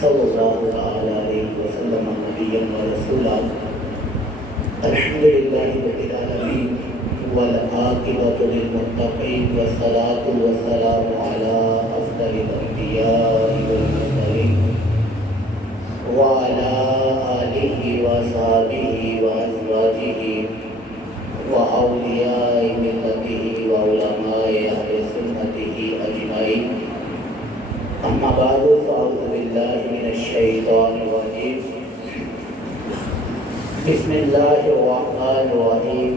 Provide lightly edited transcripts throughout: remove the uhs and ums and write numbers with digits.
صلی اللہ تعالی علیہ وسلم نبیا ورسولا الحمدللہ رب العالمین والعاقبۃ للمتقین والصلاۃ والسلام علی افضل الانبیاء والمرسلین وعلی آلہ وصحبہ وازواجہ وأولیاء ملته وعلماء أهل سنته أجمعين أما بعد فأعوذ بالله من الشيطان الرجيم بسم الله الرحمن الرحيم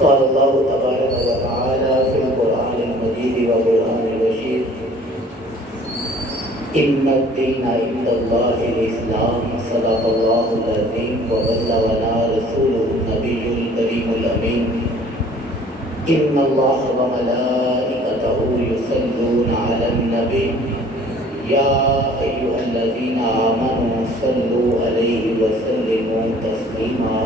قال الله تبارك وتعالى في القرآن المجيد والقرآن البشير إن الدين عند الله الإسلام صدق الله العظيم وبلغنا رسوله النبي الكريم الأمين إن الله وملائكته يصلون على النبي يا أيها الذين آمنوا صلوا عليه وسلموا تسليما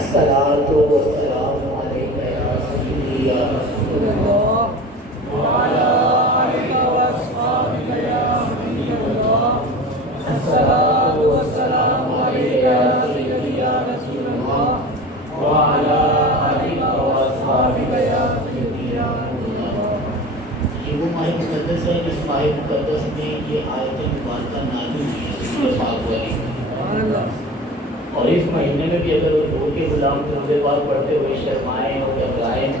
الصلاة والسلام عليك يا سيدي يا رسول الله وعلى آلك وأصحابك يا حبيب الله الصلاة والسلام عليك يا سيدي يا رسول الله وعلى آلك وأصحابك يا سيدي يا رسول الله. یہ وہ ماہ مقدس ہے جس ماہ مقدس میں یہ آیت مبارکہ نازل ہوئی ہے سورۃ پاک والی. اور اس مہینے میں بھی اگر دو کے غلام درود پاک پڑھتے ہوئے شرمائیں اور گھبرائیں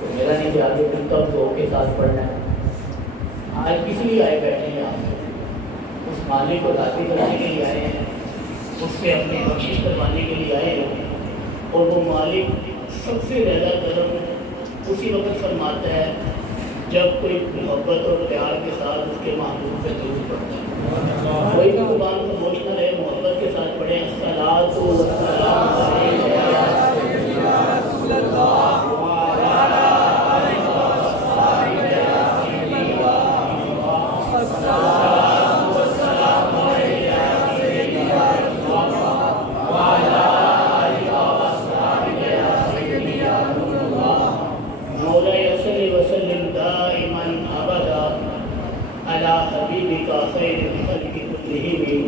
تو میرا نہیں کہ آگے پھر تب دو کے ساتھ پڑھنا ہے. آج کس لیے آئے بیٹھے ہیں آپ؟ اس مالک کو راضی کرنے کے لیے آئے ہیں, اس سے اپنی بخشش کروانے کے لیے آئے ہیں. اور وہ مالک سب سے زیادہ کرم اسی وقت فرماتا ہے جب کوئی محبت اور پیار کے ساتھ اس کے محبوب پہ درود پڑتا ہے. کوئی بھی زبان کو گوش نہ رہے, محبت کے ساتھ پڑھیں الصلاۃ والسلام علیک یا سیدنا رسول اللہ وعلی آلک وصحبہ یا سیدی یا حبیب اللہ الصلاۃ والسلام علیک یا سیدی یا رسول اللہ وعلی آلک وصحبہ یا سیدی یا حبیب اللہ مولاي صل وسلم دائما ابدا على حبيبك خير الخلق كلهم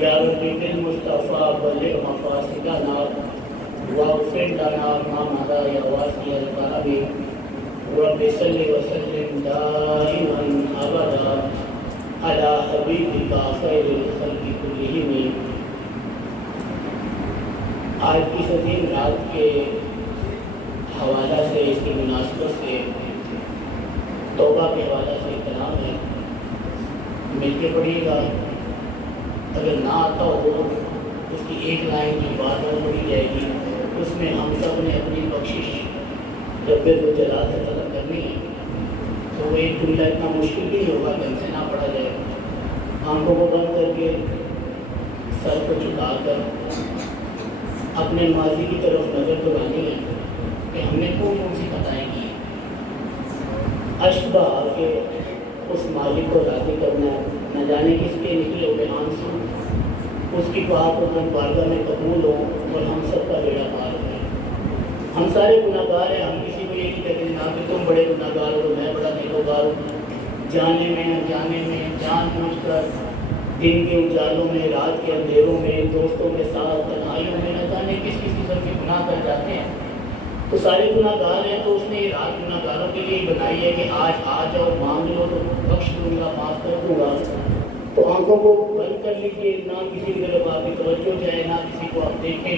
يا رب بالمصطفى بلغ مقاصدنا واغفر لنا ما مضى يا واسع الكرم رب صل وسلم دائما ابدا على حبيبك خير الخلق كلهم. آج کی عظیم رات کے حوالہ سے, اس کی مناسبت سے, توبہ کے حوالہ سے کلام ہے, مل کے پڑھیے گا. اگر نہ آتا ہو اس کی ایک لائن کی بات اور پڑھی جائے گی, اس میں ہم سب نے اپنی بخشش رب الجلال سے طلب کرنی ہے. تو وہ ایک جملہ اتنا مشکل نہیں ہوگا کہ ہم سے نہ پڑھا جائے. آنکھوں کو بند کر کے سر کو جھکا کر اپنے ماضی کی طرف نظر دورانی ہے کہ ہم نے کون کون سی خطائیں کی. اشک بہا کے اس مالک کو راضی کرنا ہے. نہ جانے کس کے نکلے ہوئے آنسو اس کی بات کو بارگاہ میں قبول ہو اور ہم سب کا بیڑا پار ہے. ہم سارے گناہ گار ہیں. ہم کسی کو یہ نہیں کہتے نہ کہ تم بڑے گناہ گار ہو میں بڑا نیکوکار ہوں. جانے میں انجانے میں, جان بوجھ کر, دن کے اجالوں میں, رات کے اندھیروں میں, دوستوں کے ساتھ تنہائیوں میں, نہ جانے کس کس قسم کے گناہ کر جاتے ہیں. تو سارے گناہ گار ہیں. تو اس نے یہ رات گناہ گاروں کے لیے بنائی ہے کہ آج آ جاؤ, مانگ لو تو بخش دوں گا, معاف کر دوں گا. تو آنکھوں کو بند کر لیجیے, نہ کسی کی طرف آپ کی توجہ جائے, نہ کسی کو آپ دیکھیں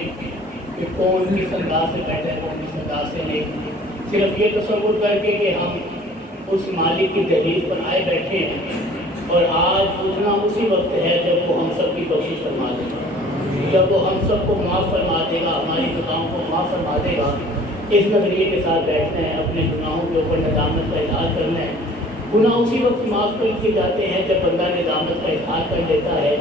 کہ کون کس انداز سے بیٹھا ہے, کون کس انداز سے نہیں. صرف یہ تصور کر کے کہ ہم اس مالک کی دہلیز پر آئے بیٹھے ہیں اور آج اٹھنا اسی وقت ہے جب وہ ہم سب کی بخشش فرما دے گا, جب وہ ہم سب کو معاف فرما دے گا, ہماری خطاؤں کو معاف فرما دے گا. اس نظریے کے ساتھ بیٹھنا ہے, اپنے گناہوں کے اوپر ندامت کا اظہار کرنا ہے. گناہ اسی وقت معاف کر کے جاتے ہیں جب بندہ ندامت کا اظہار کر لیتا ہے,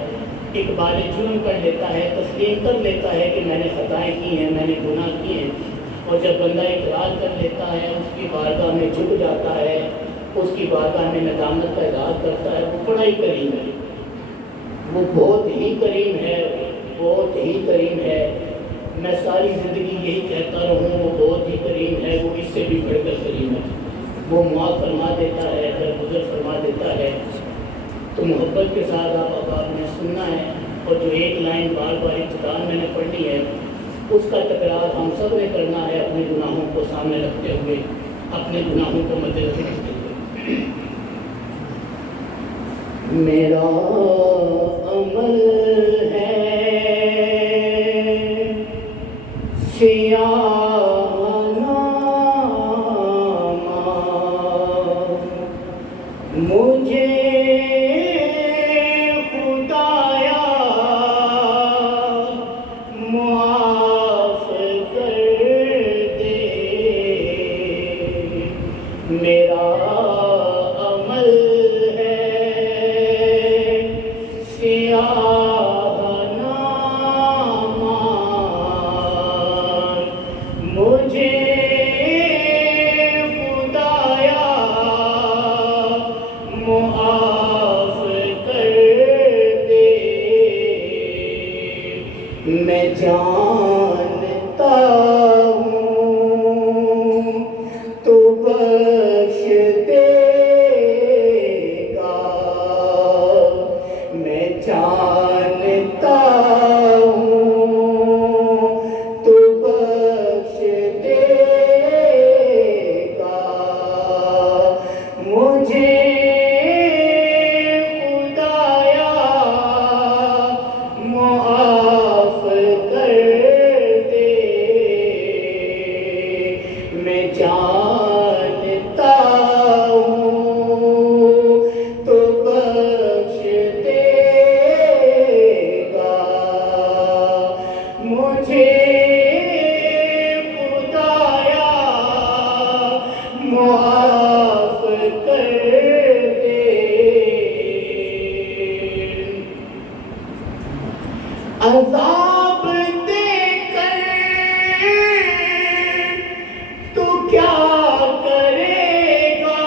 اقبال جرم کر لیتا ہے, تسلیم کر لیتا ہے کہ میں نے خطائیں کی ہیں, میں نے گناہ کیے ہیں. اور جب بندہ اقرار کر لیتا ہے, اس کی بارگاہ میں جھک جاتا ہے, اس کی بارگاہ میں ندامت کا اظہار کرتا ہے, وہ بڑا ہی کریم ہے. وہ بہت ہی کریم ہے, بہت ہی کریم ہے. میں ساری زندگی یہی کہتا رہوں, وہ بہت ہی کریم ہے, وہ اس سے بھی بڑھ کر کریم ہے. وہ معاف فرما دیتا ہے, درگزر فرما دیتا ہے. تو محبت کے ساتھ آپ نے سننا ہے، اور جو ایک لائن بار بار ابتدان میں نے پڑھنی ہے اس کا تکرار ہم سب نے کرنا ہے، اپنے گناہوں کو سامنے رکھتے ہوئے، اپنے گناہوں کو مد نظر رکھتے ہوئے۔ میرا عمل ہے سیاہ نامہ، مجھے خدایا معاف کر دے۔ میرا عمل ہے سیاہ نامہ، مجھے خدایا معاف کر دے۔ میں جانتا ہوں تو بخش دے گا، میں جانتا ہوں تو بخش دے گا، مجھے خدایا معاف کر دے۔ میں جانتا ہوں تو بخش دے گا، مجھے خدایا معاف کر دے۔ عذاب دے کر تو کیا کرے گا،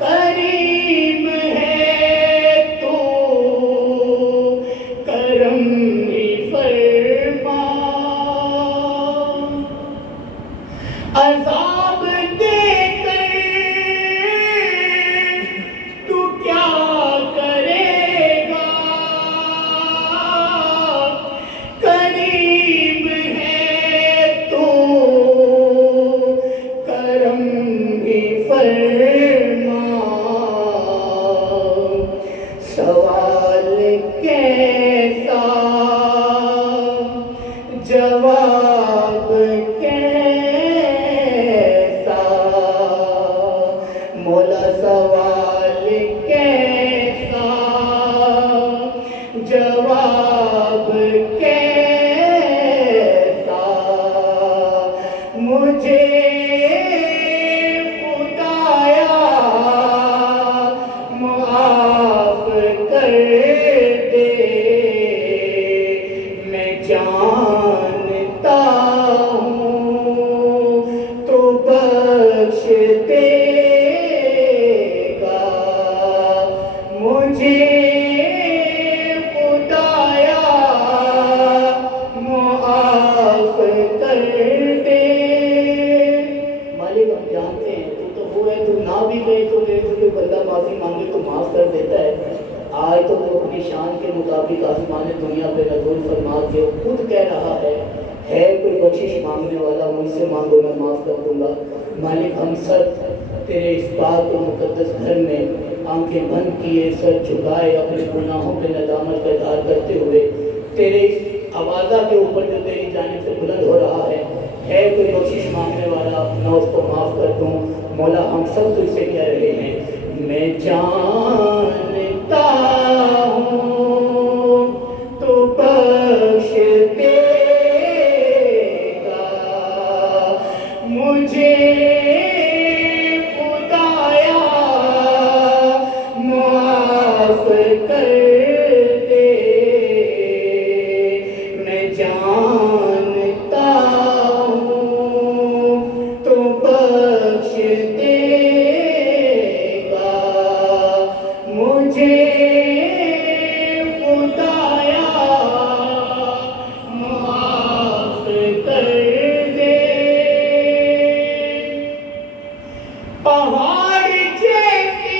کریم ہے تو کرم بھی فرما۔ عذاب دے کر تو کیا کرے گا، کریم ہے تو کرم بھی فرما۔ سوال کیسا جواب کیسا، مولا سوال کیسا جواب کیسا، مجھے خدایا معاف کر دے۔ میں جانتا ہوں تو بخش دے گا، مجھے خدایا معاف کر دے۔ مالک ہم جانتے ہیں تو وہ ہے، تو نہ بھی گئے تو جو بندہ معافی مانگے تو معاف کر دیتا ہے۔ آج تو وہ اپنی شان کے مطابق آسمان دنیا پہ نزول فرما کے خود کہہ رہا ہے کوئی بخشش مانگنے والا مجھ سے مانگو میں معاف کر دوں گا۔ مالک ہم سب تیرے اس پاک و مقدس گھر میں آنکھیں بند کیے، سر جھکائے، اپنے گناہوں پہ ندامت کا اظہار کرتے ہوئے تیرے اس آوازہ کے اوپر جو تیری جانب سے بلند ہو رہا ہے کوئی بخشش مانگنے والا، میں اس کو معاف کر دوں۔ مولا ہم سب تجھ سے کہہ رہے ہیں، میں جانتا ہوں تو بخش دے گا، مجھے خدایا معاف کر دے۔ میں جانتا ہوں تو بخش دے گا، مجھے خدایا معاف کر دے۔ پہاڑ جیسی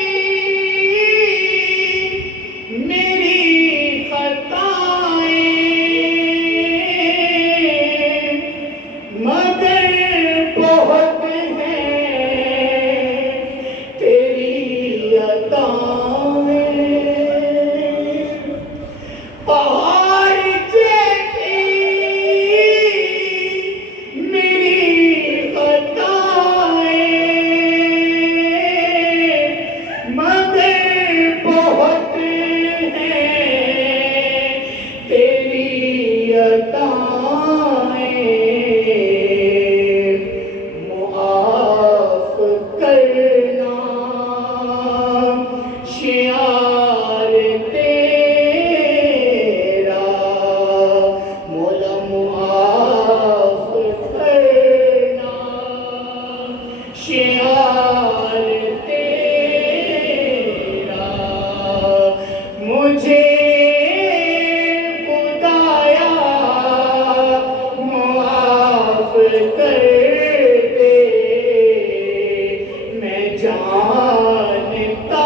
جانتا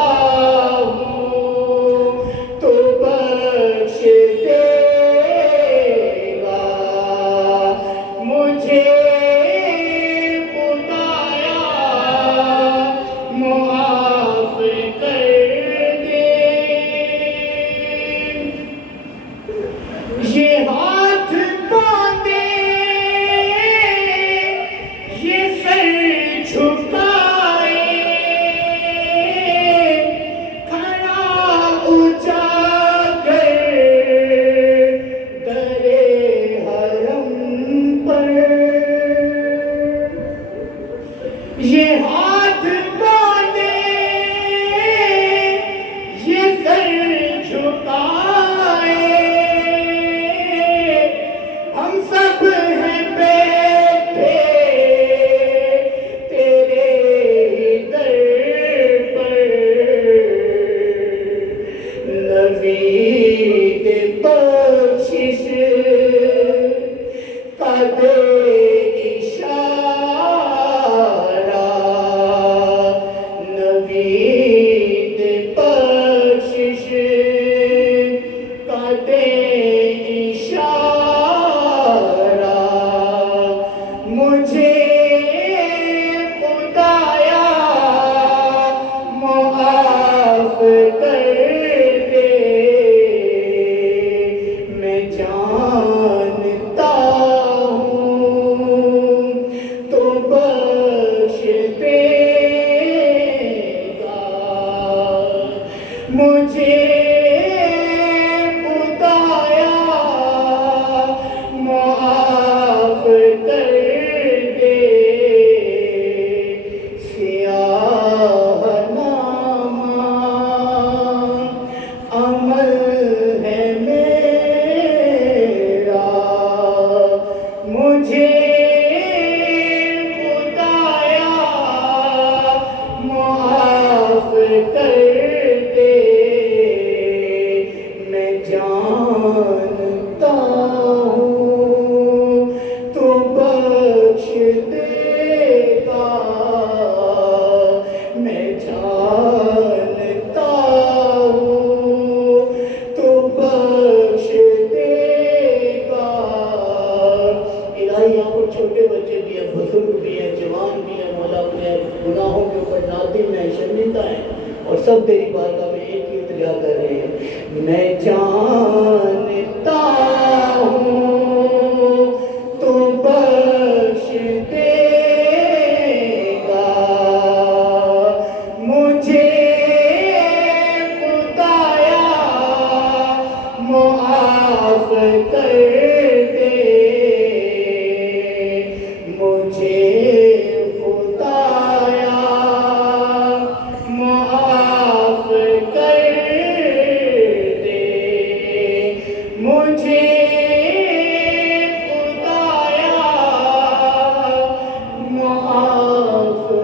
ہوں تو بخش دے گا مجھے خدایا معاف کر دے یہ ہاتھ باندھے یہ سر جھکائے کھڑا اجاگر در حرم پر یہ ہاتھ باندھے یہ سر جھکائے ہم سب ہیں بیٹھے تیرے در پر نوید بخشش کا دے اشارہ نوید بخشش کا دے اشارہ مجھے خدایا معاف کر دے میں جانتا ہوں تو بخش دے گا مجھے خدایا معاف کر دے سیاہ نامہ عمل ہے میرا مجھے خدایا معاف کر دے میں جانتا ہوں تو بخش دے گا میں جانتا ہوں تو بخش دے گا الہی یہاں پر چھوٹے بچے بھی ہیں بزرگ بھی ہیں جوان بھی ہیں مولا اپنے گناہوں کے اوپر نادم ہیں شرمندہ ہیں اور سب تیری بارگاہ میں ایک ہی فریاد کر رہے ہیں میں جانتا ہوں تو بخش دے گا مجھے خدایا معاف کر دے مجھے خدایا معاف کر دے مجھے خدایا معاف کر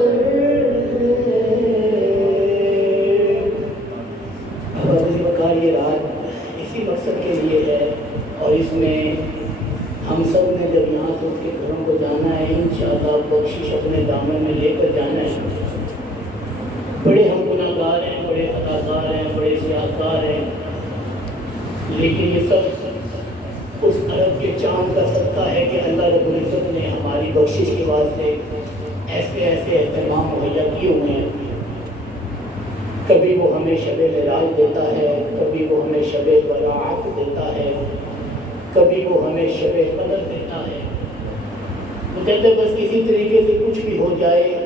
دے بکار یہ رات اسی مقصد کے لیے ہے اور اس میں ہم سب نے جب یہاں سے اس کے گھروں کو جانا ہے انشاءاللہ بخشش اپنے دامن میں لے کر جانا ہے بڑے ہم گناہ گار ہیں بڑے خطاکار ہیں بڑے سیاہکار ہیں لیکن یہ سب اس عرب کے چاند کا صدقہ ہے کہ اللہ رب العزت نے ہماری بخشش کے واسطے ایسے ایسے اہتمام مہیا کیے ہوئے ہیں کبھی وہ ہمیں شب معراج دیتا ہے کبھی وہ ہمیں شب برات دیتا ہے کبھی وہ ہمیں شب قدر دیتا ہے وہ کہتے ہیں بس کسی طریقے سے کچھ بھی ہو جائے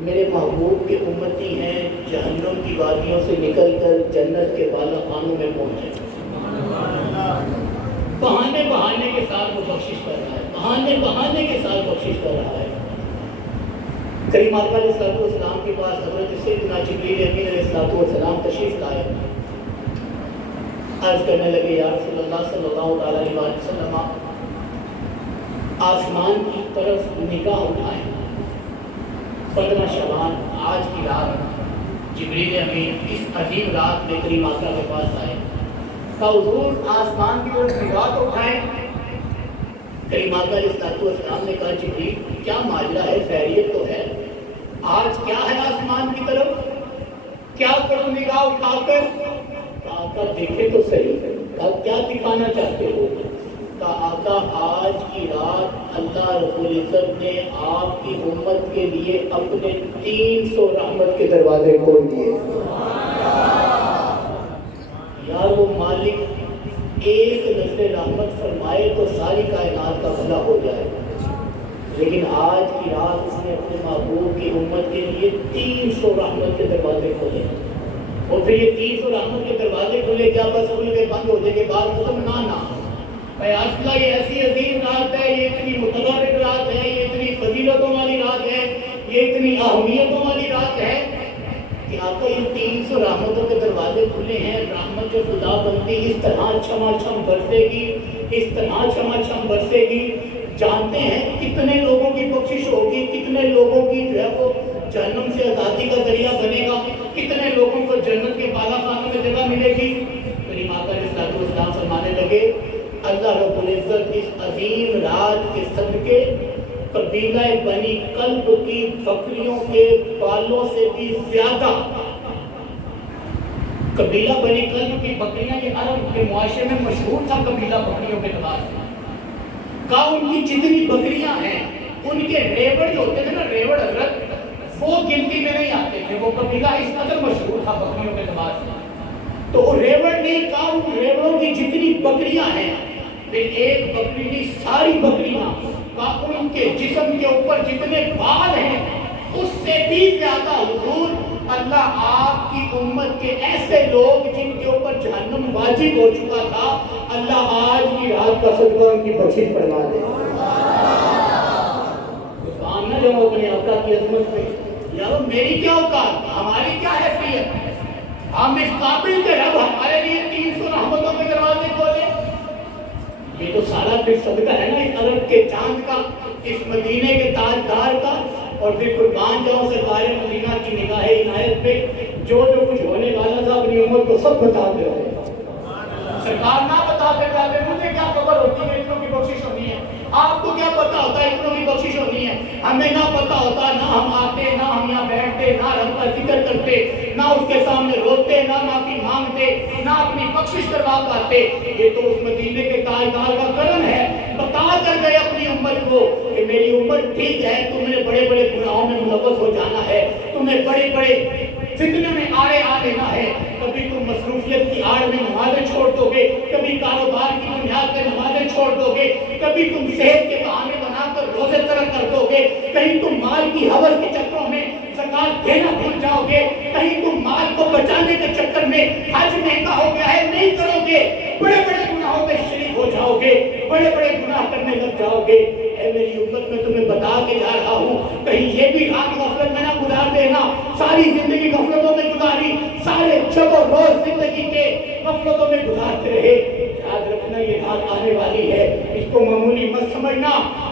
میرے محبوب کے امتی ہیں جہنم کی وادیوں سے نکل کر جنت کے بالا خانوں میں پہنچے بہانے کے ساتھ وہ بخشش کر رہا ہے بہانے کے ساتھ بخشش کر رہا ہے کریم آقا علیہ السلام کے پاس حضرت سیدنا جبریل امین علیہ السلام تشریف لائے عرض کرنے لگے یا رسول اللہ صلی اللہ علیہ وسلم آسمان کی طرف نگاہ اٹھائیں 15 شعبان آج کی رات جبریل امین اس عظیم رات میں کریم آقا کے پاس آئے کہا حضور آسمان کی طرف نگاہ اٹھائیں کریم آقا علیہ السلام نے کہا جبریل کیا معاملہ ہے خیریت تو ہے آج کیا ہے آسمان کی طرف؟ کیا کرو نگاہ اٹھا کر؟ آقا دیکھے تو صحیح، آپ کیا دکھانا چاہتے ہو؟ آقا آج کی رات اللہ رب العزت نے آپ کی امت کے لیے اپنے 300 رحمت کے دروازے کھول دیے۔ یار وہ مالک ایک نظر رحمت فرمائے تو ساری کائنات کا بھلا ہو جائے، لیکن آج کی رات اس نے اپنے محبوب کی امت کے لیے 300 رحمت کے دروازے کھولے، اور پھر یہ 300 رحمت کے دروازے کھولے کیا بس کھل کے بند ہو جائے گے بعد ختم؟ نہ اصلہ یہ ایسی عظیم رات ہے، یہ اتنی متبرک رات ہے، یہ اتنی فضیلتوں والی رات ہے، یہ اتنی اہمیتوں والی رات ہے کہ آقا یہ 300 رحمتوں کے دروازے کھلے ہیں۔ رحمت خدا بندی اس طرح چھما چھم برسے گی، اس طرح چھما چھم برسے گی، جانتے ہیں کتنے لوگوں کی بخشش ہوگی، کتنے لوگوں کی جو ہے وہ جہنم سے آزادی کا ذریعہ بنے گا، کتنے لوگوں کو جنت کے بالا خانوں میں جگہ ملے گی۔ میری ماتا علیہ السلام فرمانے لگے اللہ رب العزت اس عظیم رات کے صدقے قبیلہ بنی کلب کی بکریوں کے بالوں سے بھی زیادہ، قبیلہ بنی کلب کی بکریاں یہ عرب کے معاشرے میں مشہور تھا قبیلہ بکریوں کے اعتبار سے، کا ان کی جتنی بکریاں ہیں ان کے ریوڑ جو ہوتے تھے نا، ریوڑ حضرت وہ گنتی میں نہیں آتے تھے، وہ قبیلہ اس قدر مشہور تھا بکریوں کے اعتبار سے، تو وہ ریوڑ نہیں کا ان ریوڑوں کی جتنی بکریاں ہیں، پھر ایک بکری کی ساری بکریاں کا ان کے جسم کے اوپر جتنے بال ہیں اس سے بھی زیادہ حضور اللہ آپ کی امت کے ایسے لوگ جن کے اوپر جہنم واجب ہو چکا تھا، اللہ آج کی رات کا صدقہ ان کی بخشش فرما دے۔ کام نہ جمع اپنے آقا کی عظمت پہ، یار میری کیا اوقات، ہماری کیا حیثیت، ہم اس قابل کے رب ہمارے لیے 300 رحمتوں کے دروازے کھولے۔ یہ تو سارا پھر صدقہ ہے نا اس عرب کے چاند کا، اس مدینے کے تاجدار کا، اور پھر قربان جاؤ سرکار مدینہ کی نگاہ عنایت پہ جو کچھ ہونے والا تھا اپنی امت کو سب بتاتے رہے۔ سرکار نہ بتاتے جاتے، مجھے کیا خبر ہوتی ہے اتنوں کی بخشش ہونی ہے، آپ کو کیا پتا ہوتا ہے اتنوں کی بخشش ہونی ہے، ہمیں نہ پتا ہوتا، نہ ہم آتے، نہ ہم یہاں بیٹھتے، نہ رب کا ذکر کرتے، نہ اس کے سامنے روتے، نہ معافی مانگتے، نہ اپنی بخشش کروا پاتے۔ یہ تو اس مدینے کے تاجدار کا کرم ہے، بتا کر گئے اپنی امت کو کہ میری امت ٹھیک ہے، تمہیں بڑے بڑے گناہوں میں ملوث ہو جانا ہے، تمہیں بڑے بڑے فتنے میں آڑے آ لینا ہے، کبھی تم مصروفیت کی آڑ میں نمازیں چھوڑ دو گے، کبھی کاروبار کی بنیاد پر نمازیں چھوڑ دو گے، کبھی تم صحت کے بہانے بنا کر روزے ترک کر دو گے، کہیں تم مال کی ہوس کے چکروں میں زکات دینا بھول جاؤ گے، کہیں تم مال کو بچانے کے چکر میں حج مہنگا ہو گیا ہے نہیں کرو گے، بڑے بڑے گناہوں میں شریک ہو جاؤ گے، بڑے بڑے گناہ کرنے لگ جاؤ گے۔ اے میری امت میں تمہیں بتا کے جا رہا ہوں، کہیں یہ بھی رات غفلت میں نہ گزار دینا، ساری زندگی غفلتوں میں گزاری، سارے شب و روز زندگی کے غفلتوں میں گزارتے رہے۔ یاد رکھنا یہ رات آنے والی ہے، اس کو معمولی مت سمجھنا،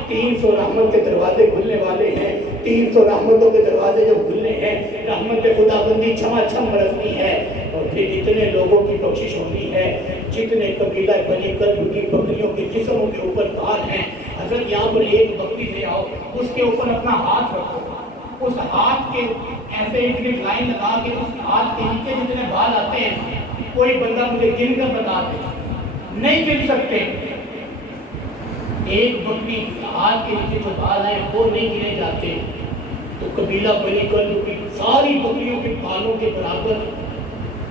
300 رحمت کے دروازے کھلنے والے ہیں، 300 رحمتوں کے دروازے جب کھلنے ہیں، رحمت خدا بندی چھما چھم برسنی ہے، اور پھر جتنے لوگوں کی بخشش ہونی ہے، جتنے قبیلہ بنی کلب کی بکریوں کے جسموں کے اوپر بال ہیں، حضرت یہاں پر ایک بکری لے آؤ، اس کے اوپر اپنا ہاتھ رکھو، اس ہاتھ کے ایسے ایک لائن لگا کے اس ہاتھ کے نیچے جتنے بال آتے ہیں، کوئی بندہ مجھے گن کر بتا دے، نہیں گن سکتے، ایک بکری ہاتھ کے نیچے جو بال ہیں وہ نہیں گنے جاتے، تو قبیلہ بنی کلب کی ساری بکریوں کے بالوں کے برابر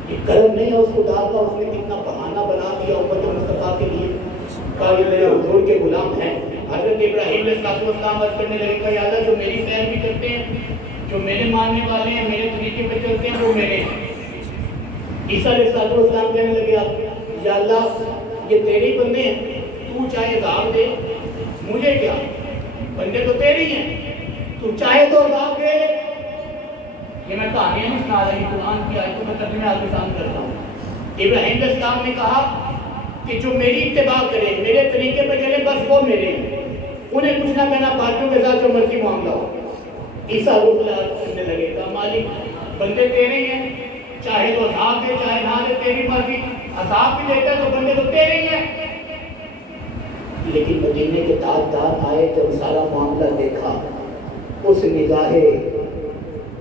یہ کرم نہیں ہے اس خدا کا، اس نے کتنا بہانہ بنا دیا امت مصطفیٰ کے لیے، کہا یہ میرے حضور کے غلام ہیں۔ حضرت ابراہیم علیہ السلام عرض کرنے لگے کہ یا اللہ جو میری خیر بھی کرتے ہیں، جو میرے ماننے والے ہیں، میرے طریقے پہ چلتے ہیں، وہ میرے ہیں۔ عیسیٰ علیہ السلام کہنے لگے یا اللہ یہ تیرے ہی بندے ہیں، تو چاہے عذاب دے، مجھے کیا، بندے تو تیرے ہی ہیں، تو چاہے تو عذاب دے۔ یہ میں کہانیاں نہیں سنا رہی، قرآن کی آیتوں میں ترجمہ آپ کے سامنے کرتا ہوں۔ ابراہیم علیہ السلام نے کہا کہ جو میری اتباع کرے، میرے طریقے پہ چلے، بس وہ میرے ہیں، انہیں کچھ نہ کہنا، باقیوں کے ساتھ جو مرضی معاملہ ہو۔ عیسیٰ روح اللہ کرنے لگے، کہا مالک بندے تیرے ہی ہیں، چاہے تو عذاب دے چاہے نہ دے، تیری مرضی، عذاب بھی دیتا ہے تو بندے تو تیرے ہی ہیں۔ لیکن مدینے کے تاجدار آئے، جب سارا معاملہ دیکھا، اس نگاہ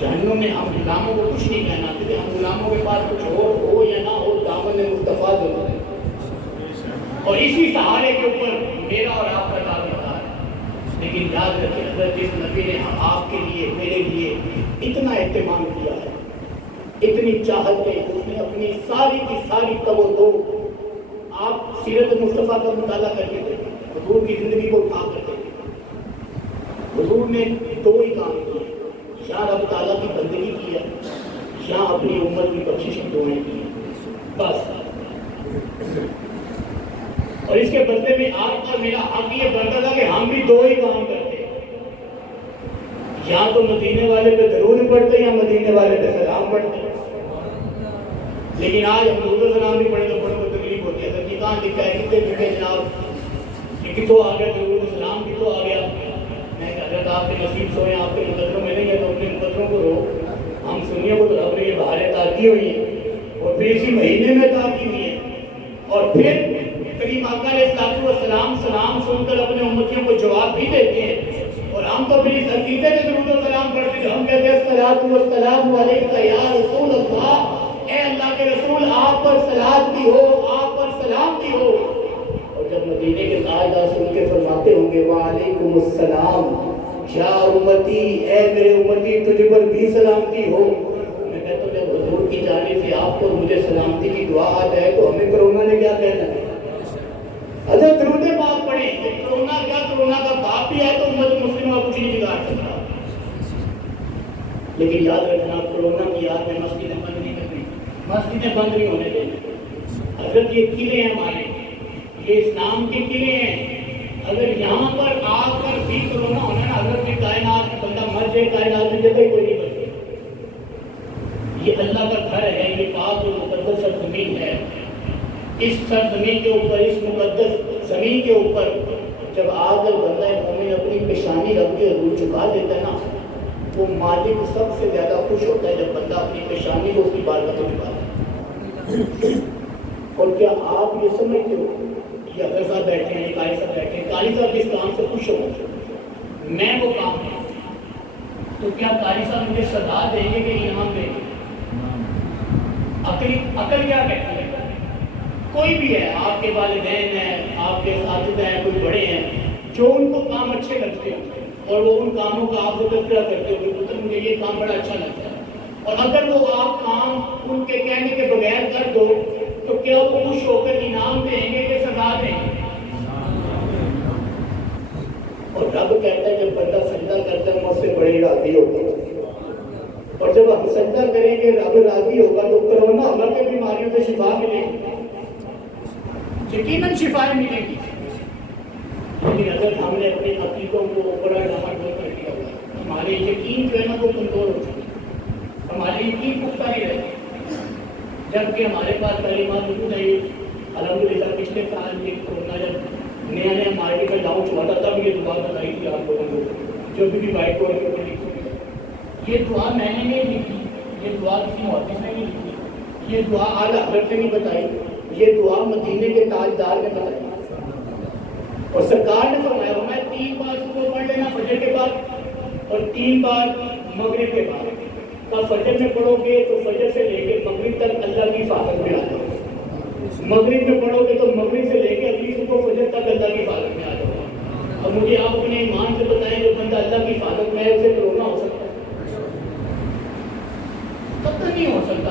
جہنم میں ہم غلاموں کو کچھ نہیں کہنا، کیونکہ ہم غلاموں کے پاس کچھ ہو یا نہ ہو، دامن مصطفیٰ ضرور ہے، اور اسی سہارے کے اوپر میرا اور آپ کا دار ہے۔ لیکن یاد رکھیں، اگر جس نبی نے آپ کے لیے، میرے لیے اتنا اہتمام کیا ہے، اتنی چاہت ہے، اس نے اپنی ساری کی ساری توجہ، آپ سیرت مصطفیٰ کا مطالعہ کر کے دیکھیں، حضور کی زندگی کو اٹھا کر دیکھیں، حضور نے دو ہی کام کیے، یا رب تعالیٰ کی بندگی کیا، یا اپنی امت کی بخشش کی دعائیں کی، بس۔ اور اس کے بدلے میں آپ کا میرا حق یہ بنتا تھا کہ ہم بھی دو ہی کام کرتے، یا تو مدینے والے پہ درود پڑھتے یا مدینے والے پہ سلام پڑھتے۔ لیکن آج ہم درود سلام نہیں پڑھے تو بڑے کو تکلیف ہوتی ہے، سر جی کہاں دکھتا ہے، کتنے دکھے جناب، یہ کتوں آ گیا درود سلام، کتوں آ گیا؟ میں کہ حضرت آپ کے نصیب سوئے، آپ کے مقدروں میں نہیں ہے تو اپنے مقدروں کو رو، ہم سنیے کو تو رب نے یہ بہاریں عطا کی ہوئی ہیں، اور پھر اسی مہینے میں عطا کی ہوئی ہیں، اور پھر کریم آقا علیہ السلام سلام سن کر اپنے امتیوں کو جواب بھی دیتے ہیں، اور ہم تو پھر اس عقیدے میں درود و سلام پڑھتے ہیں، ہم کہتے ہیں الصلاۃ والسلام علیک یا رسول اللہ، اے اللہ کے رسول آپ پر صلوات بھی ہو، آپ پر سلام بھی ہو۔ اور جب مدینے کے تاجدار سن کے فرماتے ہوں گے وعلیکم السلام یا امتی، اے میرے امتی تجھ پر بھی سلامتی ہو، میں کہتا ہوں جب حضور کی جانب سے آپ کو مجھے سلامتی کی دعا آ جائے تو ہمیں کرونا نے کیا کہنا ہے؟ اچھا درود پاک پڑھیں، کرونا کیا، کرونا کا باپ بھی ہے تو امت مسلمہ کچھ نہیں بگاڑ سکتا۔ لیکن یاد رکھنا، کرونا کی یاد میں مسجدیں بند نہیں کرنی، مسجدیں بند نہیں ہونے دیں۔ حضرت یہ قلعے ہیں ہمارے، یہ اسلام کے قلعے ہیں، اگر یہاں پر آ کر بھی کرونا ہونا نا، حضرت میں کائنات میں بندہ مر جائے، کائنات میں جگہ کوئی نہیں بچے۔ یہ اللہ کا گھر ہے، یہ پاک اور مقدس سرزمین ہے، اس سرزمین کے اوپر، اس مقدس زمین کے اوپر جب آ کر بندہ مومن اپنی پیشانی رکھ کے حضور جھکا دیتا ہے نا، وہ مالک سب سے زیادہ خوش ہوتا ہے جب بندہ اپنی پیشانی کو اس کی بارگاہ میں جھکاتا ہے۔ اور کیا آپ یہ سمجھتے ہو کہ اگر صاحب بیٹھے ہیں، قاری صاحب بیٹھے ہیں، قاری صاحب اس کام سے خوش ہو میں وہ کام ہے تو کیا قاری صاحب مجھے سزا دیں گے کہ انعام دیں گے؟ عقل کیا کہتی ہے؟ کوئی بھی ہے، آپ کے والدین ہیں، آپ کے اساتذہ ہیں، کوئی بڑے ہیں، جو ان کو کام اچھے لگتے ہیں اور وہ ان کاموں کا آپ کو تذکرہ کرتے ہوئے پتہ مجھے یہ کام بڑا اچھا لگتا ہے، اور اگر وہ آپ کام ان کے کہنے کے بغیر کر دو تو کیا وہ خوش ہو کر انعام دیں گے کہ سزا دیں گے؟ اور رب کہتا ہے جب بندہ سجدہ کرتا ہے مجھ سے بڑی راضی ہوگا، اور جب ہم سجدہ کریں گے رب راضی ہوگا تو کرونا ہمیں کے بیماریوں سے شفا ملے گی، یقیناً شفائیں ملے گی۔ لیکن اگر ہم نے اپنے عقیدوں کو بڑا ڈھاما ڈول کر دیا ہوگا، ہمارے یقین جو ہے نا وہ کمزور ہو چکے، ہماری یقین پختہ نہیں رہتی، جبکہ ہمارے پاس تعلیمات موجود ہیں۔ الحمدللہ پچھلے سال یہ کورونا جب نیا نیا مارکیٹ میں لاؤنچ ہوا تھا تب یہ دعا بتائی تھی آپ لوگوں کو، جو بھی وائٹ بورڈ کے اوپر لکھی، یہ دعا میں نے نہیں لکھی، یہ دعا کسی محدث نے نہیں لکھی، یہ دعا اعلیٰ حضرت نے نہیں بتائی، یہ دعا مدینے کے تاجدار نے بتائی، اور سرکار نے فرمایا ہمیں 3 بار صبح پڑھ لینا فجر کے بعد، اور 3 بار مغرب کے بعد۔ تو فجر میں پڑھو گے تو فجر سے لے کے مغرب تک اللہ کی حفاظت میں آ جاؤ، مغرب میں پڑھو گے تو مغرب سے لے کے اگلی صبح فجر تک اللہ کی حفاظت میں آ جاؤ۔ اب مجھے آپ اپنے ایمان سے بتائیں جو بندہ اللہ کی حفاظت میں ہے اسے کرونا ہو سکتا ہے؟ تب تک نہیں ہو سکتا۔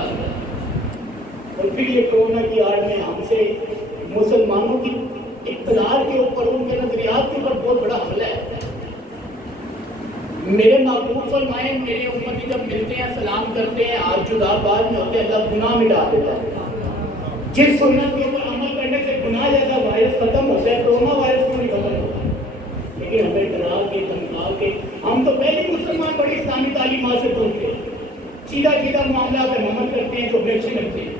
اور پھر یہ کرونا کی آڑ میں ہم سے مسلمانوں کی اقتدار کے اوپر، ان کے نظریات کے اوپر بہت بڑا حملہ ہے۔ میرے محبوب فرمائے میرے امتی جب ملتے ہیں سلام کرتے ہیں ہاتھ جدا بعد میں ہوتے ہیں اللہ گناہ مٹا دیتا ہے۔ جس سنت کے اوپر عمل کرنے سے گناہ جیسا وائرس ختم ہوتا ہے، کرونا وائرس کو نہیں ختم ہوتا، لیکن ہمیں ڈرا کے دھمکا کے، ہم تو پہلے مسلمان بڑی اسلامی تعلیمات سے پہنچتے ہیں، سیدھا سیدھا معاملات میں عمل کرتے ہیں جو ہمیں اچھے لگتے ہیں،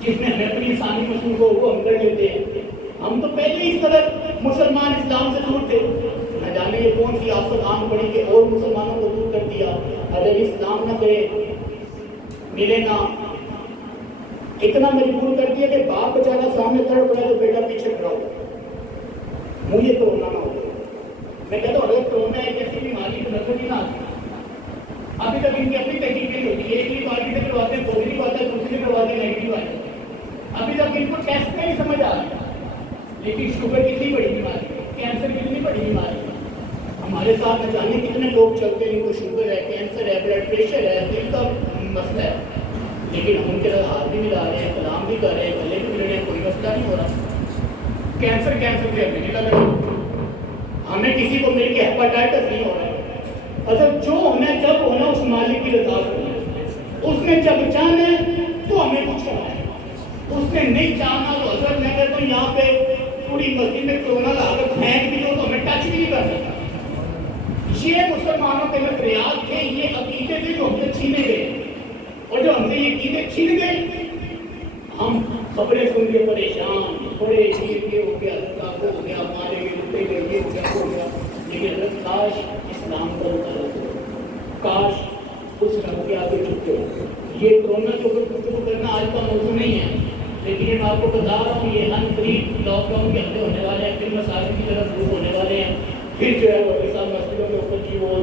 جس میں ہمیں اپنی انسانی مصروف ہو وہ ہم کر لیتے ہیں۔ ہم تو پہلے اس قدر مسلمان اسلام سے دور تھے، نہ جانے یہ کون سی آفت عام پڑی کہ اور مسلمانوں کو دور کر دیا۔ اگر اسلام نہ کرے ملے نہ، اتنا مجبور کر دیا کہ باپ بیچارہ سامنے تڑپ رہا ہے تو بیٹا پیچھے کھڑا ہو، مجھے کرونا نہ ہو۔ میں کہتا ہوں اگر کرونا ایک ایسی بیماری کو نظر نہیں نہ آتی، ابھی تک ان کی اپنی تحقیق نہیں ہوتی ہے، ایک ہی پارٹی سے کرواتے ہیں پازیٹیو آتا ہے، دوسری سے کرواتے ہیں نیگیٹو آتا ہے، ابھی تک ان کو ٹیسٹ نہیں سمجھ آ رہا. لیکن شوگر کتنی بڑی بیماری ہے، کینسر کتنی بڑی بیماری ہے. ہمارے ساتھ نہ جانے کتنے لوگ چلتے ہیں جن کو شوگر ہے، کینسر ہے، بلڈ پریشر ہے، دل کا مسئلہ ہے، لیکن ہم ان کے ساتھ ہاتھ بھی ملا رہے ہیں، کلام بھی کر رہے ہیں، گلے بھی مل رہے ہیں، کوئی مسئلہ نہیں ہو رہا. کینسر سے ہمیں نہیں لگ رہا، ہمیں کسی کو مل کے ہیپاٹائٹس نہیں ہو رہا ہے. اگر جو ہونا ہے جب ہونا اس مالک کی رضا سے ہونا، اس نے جب چاہنا ہے تو ہمیں کچھ کرنا ہے، اس نے نہیں چاہنا تو حضرت میں کہتا ہوں یہاں پہ پوری مسجد میں کرونا لا کر پھینک بھی دو تو ہمیں ٹچ بھی نہیں کر سکتا. یہ مسلمانوں کے نظریات تھے، یہ عقیدے تھے جو ہم سے چھینے گئے، اور جو ہم سے یہ عقیدے چھین گئے ہم خبریں سن کے پریشان، بڑے یہ ہو گیا، اللہ کو ہو گیا، مارے گئے، لٹے گئے، یہ ہو گیا، ہو گیا. لیکن حضرت کاش اسلام کو غلط ہو، کاش اس رب کے آگے جھکتے ہو. یہ کرونا کے اوپر گفتگو کرنا آج کا موضوع نہیں ہے، لیکن یہ میں آپ کو بتا رہا ہوں یہ انقریب لاک ڈاؤن کے ہفتے ہونے والے ہیں، پھر مساجد کی طرف روح ہونے والے ہیں، پھر جو ہے وہ سب مسجدوں کے اوپر کی وہ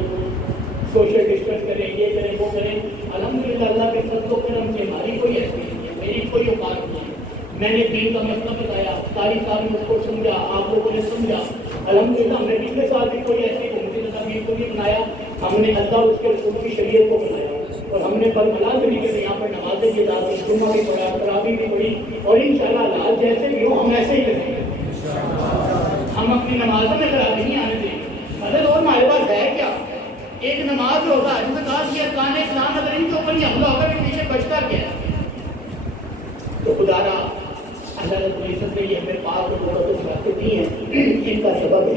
سوشل ڈسٹینس کریں، یہ کریں، وہ کریں. الحمدللہ اللہ کے فضل و کرم سے ہماری کوئی ایسی نہیں ہے، میری کوئی اوقات نہیں ہے. میں نے دین کا مسئلہ بتایا، ساری سال مجھ کو سمجھا، آپ لوگوں نے سمجھا. الحمدللہ ہم نے پچھلے سال بھی کوئی ایسی گھومتی تدابیر کو نہیں بنایا، ہم نے اللہ اس کے رسول کی شریعت کو بنایا، اور ہم نے برملا طریقے سے یہاں پر نمازیں بھی ادا کی، جمعہ بھی پڑھا، تراویح بھی پڑھی، اور انشاءاللہ اللہ جیسے بھی ہو ہم ایسے ہی کریں گے. ہم اپنی نمازوں میں خرابی نہیں آنے دیں گے. مطلب اور ہمارے پاس ہے کیا؟ ایک نماز ہوتا ہے جس نے کہا کہ ارکان اسلام اگر ان کے اوپر ہی حملہ ہوگا کہ پیچھے بچ کر گیا. تو خدا را اللہ رب العزت نے یہ ہمیں پاک اور مقدس راستے دی ہیں، ان کا سبب